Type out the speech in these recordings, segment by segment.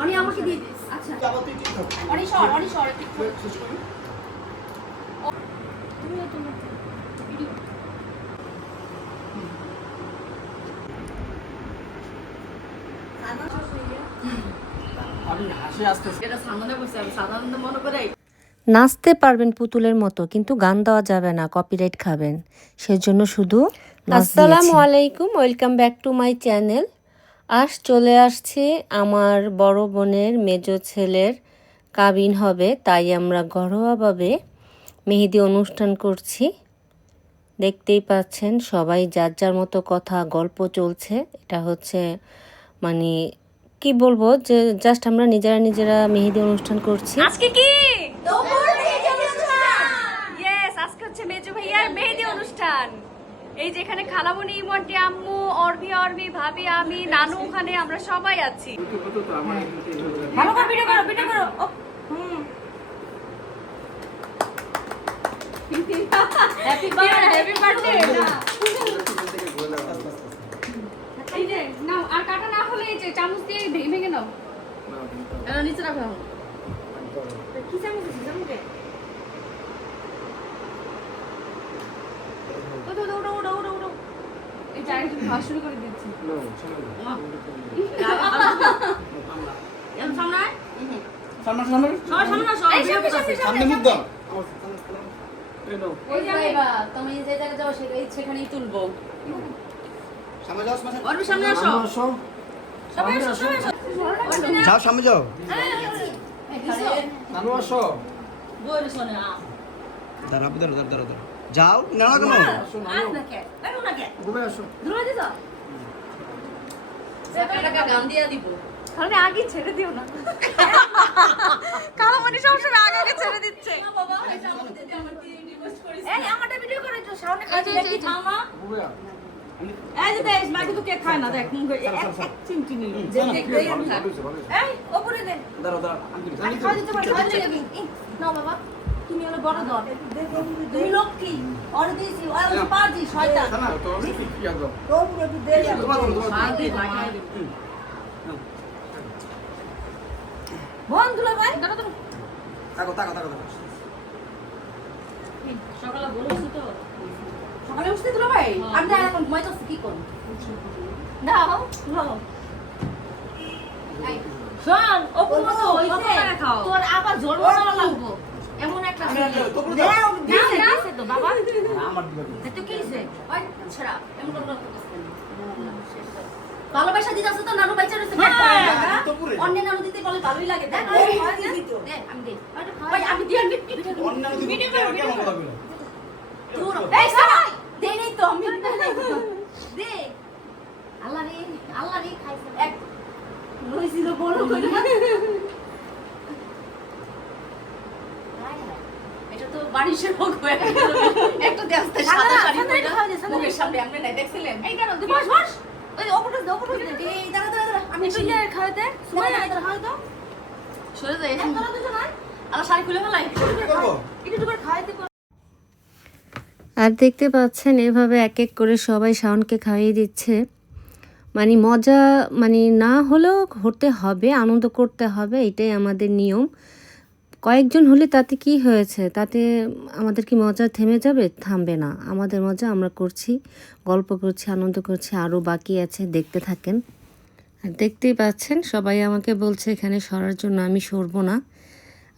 অনি আমাকে দিয়ে দিস। আচ্ছা অনি সর একটু তুমি তোমার ভিডিও নাচতে পারবেন পুতুলের মতো, কিন্তু গান দেওয়া যাবে না, কপিরাইট খাবেন। সেজন্য শুধু আসসালামু আলাইকুম, welcome back to my channel. চলে আসছি আমার বড় বোনের মেজো ছেলের কাবিন হবে, তাই আমরা ঘরোয়াভাবে মেহেদি অনুষ্ঠান করছি। দেখতেই পাচ্ছেন সবাই যার যার মতো কথা গল্প চলছে। এটা হচ্ছে মানে কি বলবো, যে জাস্ট আমরা নিজেরা মেহেদি অনুষ্ঠান করছি। আজকে কি দুপুর মেহেদি অনুষ্ঠান। यस, আজকে হচ্ছে মেজো ভাইয়ার মেহেদি অনুষ্ঠান। এই যে এখানে খালামণি, ইমন্টি, আম্মু, অরবি, ভাবি, আমি, নানু, ওখানে আমরা সবাই আছি। ভালো করে ভিডিও করো। Happy birthday. এই যে নাও, আর কাটা না হলে এই যে চামচ দিয়ে ভেঙে নাও। এটা নিচে রাখো। কি চামচ আছে জামুকে? ওটো। এই যে আরেকজন খাওয়া শুরু করে দিচ্ছি। সামনে মুখ দাও। তুমি যে জায়গায় যাও সেখানেই তুলবো। সামনে আসো। যাও সামনে যাও। দাঁড়া যাও না কেন আগে ছেড়ে দিও না। কালামণি সবসময় আগে ছেড়ে দিচ্ছে। এই আমারটা ভিডিও করে একটু সামনে কাছে থামা। এই যে দেখ মাকে তো কে খায় না, দেখ মুখে এক চিমটি নিল। যে দেখ দেই আমি খা। এই ওপরে দে। দাঁড়া আমি খাওয়া দিতে পারি, খাওয়া লাগবে। না বাবা তুমি হলো বড় দল, তুমি লক্ষ্মী আর দিছি আর পাজি শয়তান না তো আমি কি আগ তো পুরো দে তোমার লাগাই দে। বন্ধুরা ভাই দাঁড়া তাকো সকালে বলেছি তো, সকালে উঠতে দিলো ভাই। আমি আর এখন ঘুমাই তো কি করব? দাও এই শোন ওপর মতো হইছে তোর আবার জোর মারা লাগবো এমন একটা দিছে তো বাবা আমার দিবে তো কি হইছে? ওই ছড়া এমন করে ভালোবাসা দিতে আছে তো নানু বাইচা রইছে। অন্য নানু দিতে বলে ভালোই লাগে। দেখ আমি দে ভাই আমি দিয়ে অন্য নানু দিতে কেমন লাগবে তোর এই সাই দে নেই তো আমি দে আল্লাহ রে খাইছে এক লইছিল বড় করে। এটা তো বাড়ির হোক হয়ে একটু দেখতে সাদা শাড়ি পরে মুখের সামনে আমরা নাই দেখছিলেন। এই কেন তুই বস ওই ওপরে এই দাঁড়া আমি তুই আর খাওয়াতে সময় নাই তোর খাওয়া তো সরে যাই তোরা দুজন আয় আমার শাড়ি খুলে ফেলাই একটু করে খাওয়াইতে। আর দেখতে পাচ্ছেন এভাবে এক এক করে সবাই শাওনকে খাইয়ে দিচ্ছে। মানে মজা মানে না হলেও হতে হবে, আনন্দ করতে হবে, এটাই আমাদের নিয়ম। কয়েকজন হলে তাতে কি হয়েছে, তাতে আমাদের কি মজা থেমে যাবে? থামবে না। আমাদের মজা আমরা করছি, গল্প করছি, আনন্দ করছি, আরও বাকি আছে, দেখতে থাকেন। আর দেখতেই পাচ্ছেন সবাই আমাকে বলছে এখানে সরার জন্য, আমি সরবো না।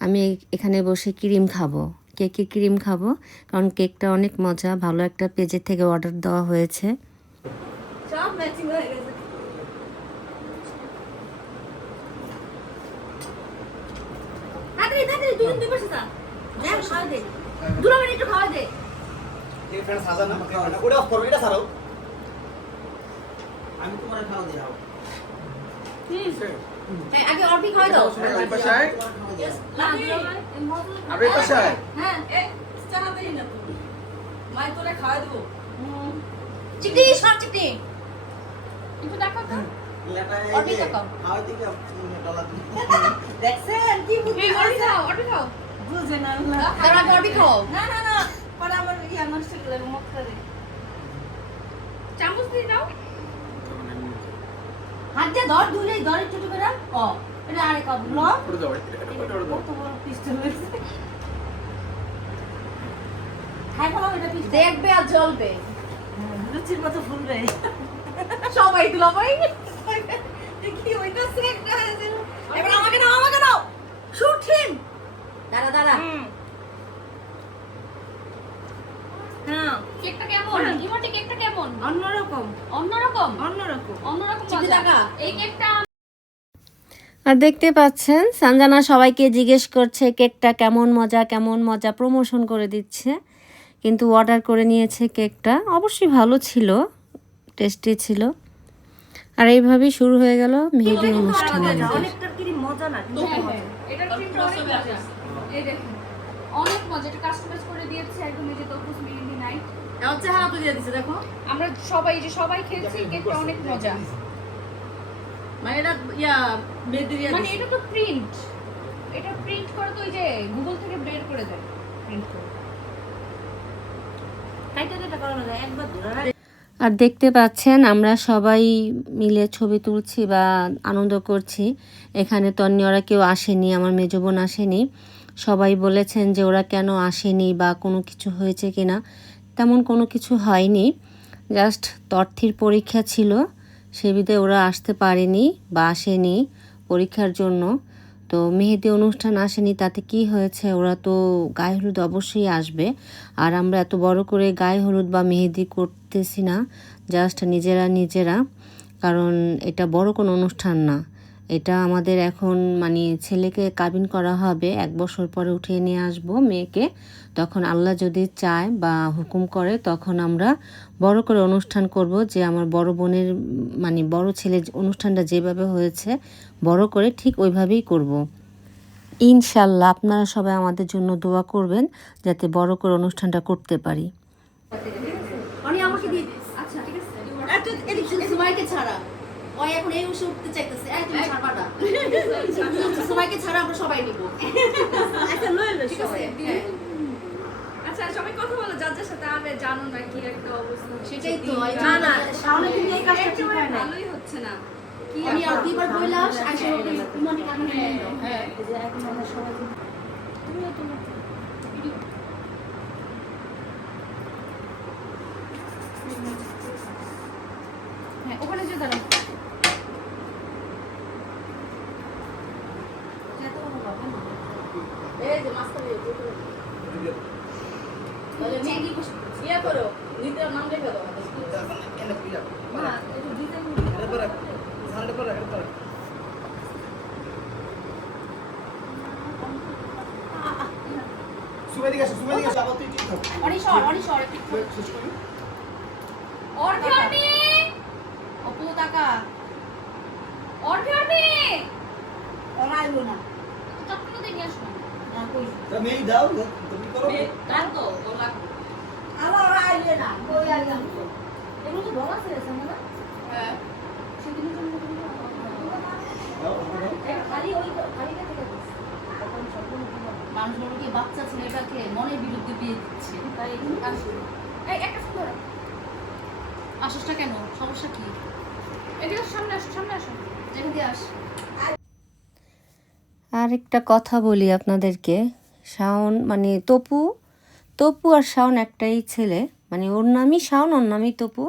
আমি এখানে বসে ক্রিম খাবো, কেকের ক্রিম খাবো, কারণ কেকটা অনেক মজা, ভালো একটা পেজের থেকে অর্ডার দেওয়া হয়েছে। সব ম্যাচিং হয়ে গেছে। তাড়াতাড়ি দুই পাশে যা দেখ খাওয়া দে দুলাভাই একটু খাওয়া দে। এই ফ্রেন্ড সাজা না ওটা অফ করো, এটা ছাড়ো আমি তোমারে খাওয়া দিও। এই আগে অর্পি খাওয়া দাও। এই পাশে আয় আবে পাশে আয়। হ্যাঁ এই চানা দেই না তো মাই তোরে খাওয়া দেব। চিটি চিটি একটু দেখো তো অর্পি দেখো খাওয়া দিকে ডলার দেখছেন কি বুদ্ধি করছে। অর্পি খাও বুঝে না আল্লাহ তারা অর্পি খাও। না পরে আমার ইয়া নষ্ট করে মুখ করে চামচ দিয়ে দাও। হাত দিয়ে ধর একটু করে। ও এটা আরে কব ল কত বড় পিস্টল হয়েছে খাই ফেলাও এটা পিস্টল দেখবে আর জ্বলবে লুচির মতো ফুলবে সবাই দুলাভাই দেখি ওইটা সিলেক্ট হয়েছিল এবার আমাকে নাও শুট হিম দাঁড়া দাঁড়া হ্যাঁ কেকটা কেমন ইমোটি কেকটা কেমন অন্যরকম অন্যরকম চিঠি মজা টাকা এই কেকটা আর দেখতে পাচ্ছেন সঞ্জনা সবাইকে জিজ্ঞেস করছে কেকটা কেমন মজা প্রমোশন করে দিচ্ছে কিন্তু অর্ডার করে নিয়েছে কেকটা অবশ্যই ভালো ছিল টেস্টি ছিল আর এইভাবেই শুরু হয়ে গেল মেহেদি অনুষ্ঠান আমাদের অনেকটা কি মজা না এটা ক্রিমটা অনেক মজা এই দেখুন অনেক মজা এটা কাস্টমাইজ করে দিয়েছে একদম এই যে তপুস মেহেদি নাইট আমার চেহারা তো দিয়ে দিছে দেখো আমরা সবাই খেয়েছি কেকটা অনেক মজা মানে এটা মেহেদি মানে এটা তো প্রিন্ট করে তো ওই যে গুগল থেকে বের করে দেয় প্রিন্ট করে কাইটা করানো যায় একবার ধরে আর দেখতে পাচ্ছেন আমরা সবাই মিলে ছবি তুলছি বা আনন্দ করছি এখানে তন্নি ওরা কেউ আসেনি আমার মেজো বোন আসেনি সবাই বলেছেন যে ওরা কেন আসেনি বা কোনো কিছু হয়েছে কিনা তেমন কোনো কিছু হয়নি জাস্ট তর্থির পরীক্ষা ছিল সে বিধায় ওরা আসতে পারেনি বা আসেনি পরীক্ষার জন্য তো মেহেদি অনুষ্ঠান আসেনি তাতে কি হয়েছে ওরা তো গায়ে হলুদ অবশ্যই আসবে আর আমরা এত বড় করে গায়ে হলুদ বা মেহেদি করতেছি না জাস্ট নিজেরা কারণ এটা বড় কোনো অনুষ্ঠান না এটা আমাদের এখন মানে ছেলেকে কাবিন করা হবে 1 বছর পরে উঠিয়ে নিয়ে আসবো মেয়েকে তখন আল্লাহ যদি চায় বা হুকুম করে তখন আমরা বড় করে অনুষ্ঠান করব যে আমার বড় বোনের মানে বড় ছেলে অনুষ্ঠানটা যেভাবে হয়েছে বড় করে ঠিক ওইভাবেই করব ইনশাল্লাহ আপনারা সবাই আমাদের জন্য দোয়া করবেন যাতে বড় করে অনুষ্ঠানটা করতে পারি অনি আমাকে দিয়ে আচ্ছা ঠিক আছে এত এদিক সুমাইকে ছাড়া ওই এখন এই উঠে উঠতে চাইতেছে এই তুমি ছাড়বাটা সুমাইকে ছাড়া আমরা সবাই নিব আচ্ছা লয়ে লো ঠিক আছে আচ্ছা সবাই কথা বলো যাদের সাথে আমি জানো না কি একটা অবস্থা সেটাই তো না শাওনে কিন্তু এই কাজটা ঠিক হয় না ভালোই হচ্ছে না কি আমি আর দুইবার বইলাস আইসা ইমোটি কারণে হ্যাঁ এই যে এখন আমরা সবাই তুমিও হ্যাঁ ওখানে যে দাঁড়াও এই যে মাস্টার বলে ম্যাগি বসে ইয়া করো নিতে নাম লিখে দাও না একটু দিতে সুবাই দিকে যাবো তুই ঠিক থাক অনি সর একটু শেষ করি অর্ধে অপু টাকা অর্ধে ওরা আইলো না চটপটা দিয়ে আসো না কই তা মেই দাও তুমি করো তার তো ওলা আলো ওরা আইলে না কই আইলো এগুলো তো বলা ছিল না হ্যাঁ সেদিনের জন্য দাও দাও খালি ওই খালিটা থেকে তখন সম্পূর্ণ মানুষগুলো কি বাচ্চা ছেলেটাকে মনের বিরুদ্ধে বিয়ে দিচ্ছে তাই আসে এই একটা ফোন ধরো আসোসটা কেন সমস্যা কি এদিকে সামনে আসো যেখান দিয়ে আস আর একটা কথা বলি আপনাদেরকে শাওন মানে তপু আর শাওন একটাই ছেলে মানে ওর নামই শাওন ওর নামই তপু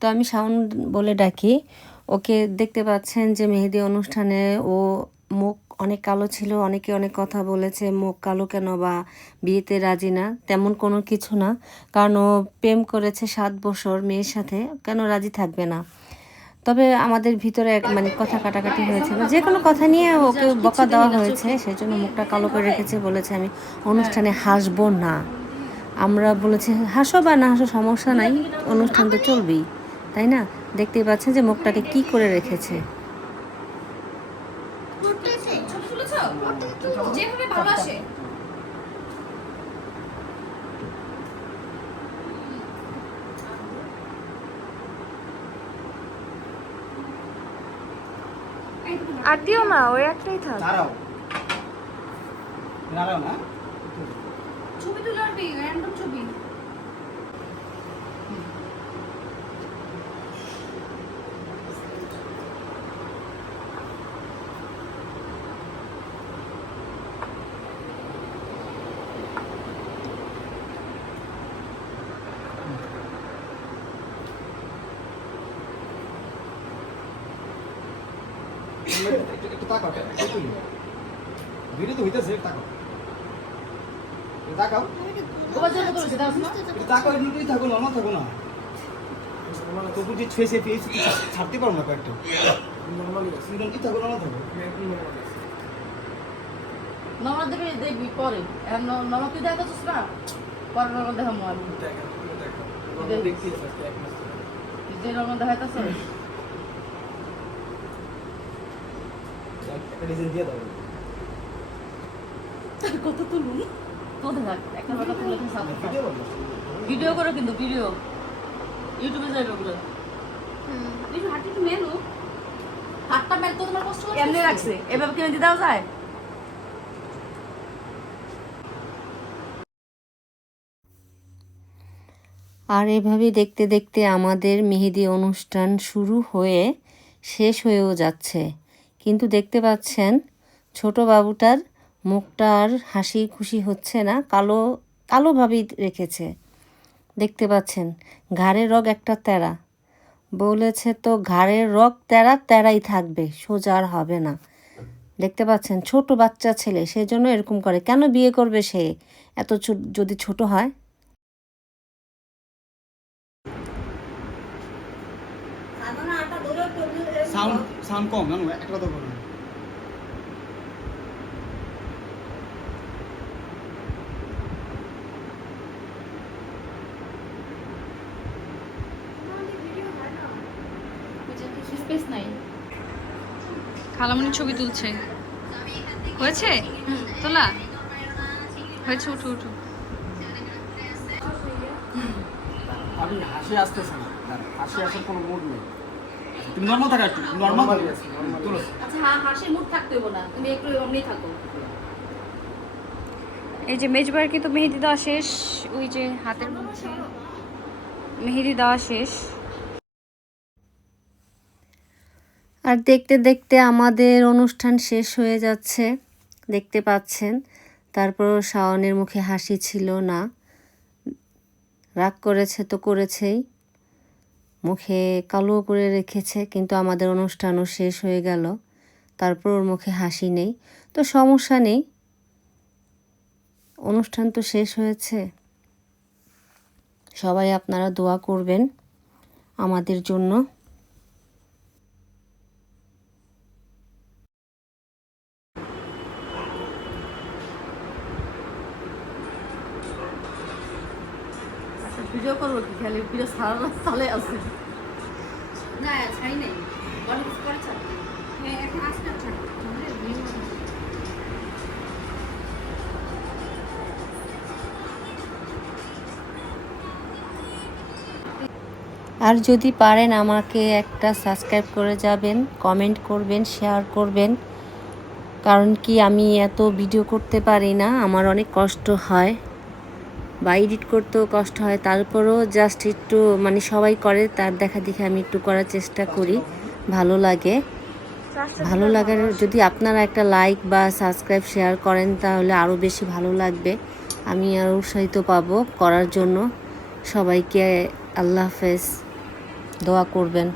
তো আমি শাওন বলে ডাকি ওকে দেখতে পাচ্ছেন যে মেহেদি অনুষ্ঠানে ও মুখ অনেক কালো ছিল অনেকে অনেক কথা বলেছে মুখ কালো কেন বা বিয়েতে রাজি না তেমন কোনো কিছু না কারণ ও প্রেম করেছে 7 বছর মেয়ের সাথে কেন রাজি থাকবে না তবে আমাদের ভিতরে মানে কথা কাটাকাটি হয়েছে বা যে কোনো কথা নিয়ে ওকে বকা দেওয়া হয়েছে সেই জন্য মুখটা কালো করে রেখেছে বলেছে আমি অনুষ্ঠানে হাসবো না আমরা বলেছি হাসো বা না হাসো সমস্যা নাই অনুষ্ঠান তো চলবেই তাই না দেখতেই পাচ্ছেন যে মুখটাকে কি করে রেখেছে ছবি তুলেছো যেভাবে ভালো আসে আর দিও না ওই একটাই থাক দাঁড়াও দাঁড়াও না ছবি তুলে আনবি র্যান্ডম ছবি একটু তাকাও, ভিডিও তো হইতেছে, তাকাও, তাকাও, গোবার জন্য করেছে দাও না একটু তাকাও, এমনিতেই থাকো, নর্মাল থাকো না। তবু যে ছুঁয়েছে পেয়েছি ছাড়তে পারো না কয়েকটা, নর্মালি থাকো, নর্মাল থাকো। নরমাল দেবে দেখবি পরে এখন নরমাল তুই দেখাচ্ছিস না পরে নরমাল দেখাবো আমি যে নরমাল দেখাইতেছ একটা ডিজাইন দিয়ে দাও। কত তুলুন তো দেখাক একটা কথা তুলে ভিডিও করো। ভিডিও করো কিন্তু ভিডিও ইউটিউবে যাবে ওগুলো এই হাঁটি একটু মেনো হাতটা মেল তো তোমার কষ্ট হচ্ছে এমনি রাখছে এভাবে কিনে দিয়ে দেওয়া যায় আর এভাবে দেখতে দেখতে আমাদের মেহেদি অনুষ্ঠান শুরু হয়ে শেষ হয়েও যাচ্ছে, কিন্তু দেখতে পাচ্ছেন ছোট বাবুটার মুখটা আর হাসি খুশি হচ্ছে না, কালোভাবেই রেখেছে। দেখতে পাচ্ছেন ঘাড়ের রগ একটা তেরা, বলেছে তো ঘাড়ের রগ তেরাই থাকবে, সোজা আর হবে না। দেখতে পাচ্ছেন ছোট বাচ্চা ছেলে, সেজন্য এরকম করে। কেন বিয়ে করবে সে এত যদি ছোট হয়? সাউন্ড কম জানো, একটা কথা বলো। স্পেস নাই খালামণি ছবি তুলছে হয়েছে তোলা হয়েছে উঠো উঠো আমি হাসি আসতেছে না, হাসি আসার কোনো মুড নেই। তুমি নর্মাল থাকা, একটু নর্মাল থাকো। আচ্ছা হ্যাঁ হাসির মুড থাকতে হবে না তুমি একটু এমনি থাকো এই যে মেজবার কিন্তু মেহেদি দেওয়া শেষ, ওই যে হাতের মধ্যে মেহেদি দেওয়া শেষ। আর দেখতে দেখতে আমাদের অনুষ্ঠান শেষ হয়ে যাচ্ছে, দেখতে পাচ্ছেন। তারপর শাওনের মুখে হাসি ছিল না, রাগ করেছে তো করেছেই, মুখে কালো করে রেখেছে, কিন্তু আমাদের অনুষ্ঠানও শেষ হয়ে গেল। তারপর ওর মুখে হাসি নেই, তো সমস্যা নেই, অনুষ্ঠান তো শেষ হয়েছে। সবাই আপনারা দোয়া করবেন আমাদের জন্য। ভিডিও করবো কি খালি ভিডিও সারা চলে আছে না ছাই নাই অনেক কিছু করে ছাড়তে হ্যাঁ এখন আসতে ছাড়তে আর যদি পারেন আমাকে একটা সাবস্ক্রাইব করে যাবেন, কমেন্ট করবেন, শেয়ার করবেন, কারণ কি আমি এত ভিডিও করতে পারি না, আমার অনেক কষ্ট হয় বা এডিট করতেও কষ্ট হয়। তারপরও জাস্ট একটু মানে সবাই করে তার দেখা দেখে আমি একটু করার চেষ্টা করি, ভালো লাগে। ভালো লাগার যদি আপনারা একটা লাইক বা সাবস্ক্রাইব শেয়ার করেন তাহলে আরও বেশি ভালো লাগবে, আমি আরও উৎসাহিত পাবো করার জন্য। সবাইকে আল্লাহ হাফেজ, দোয়া করবেন।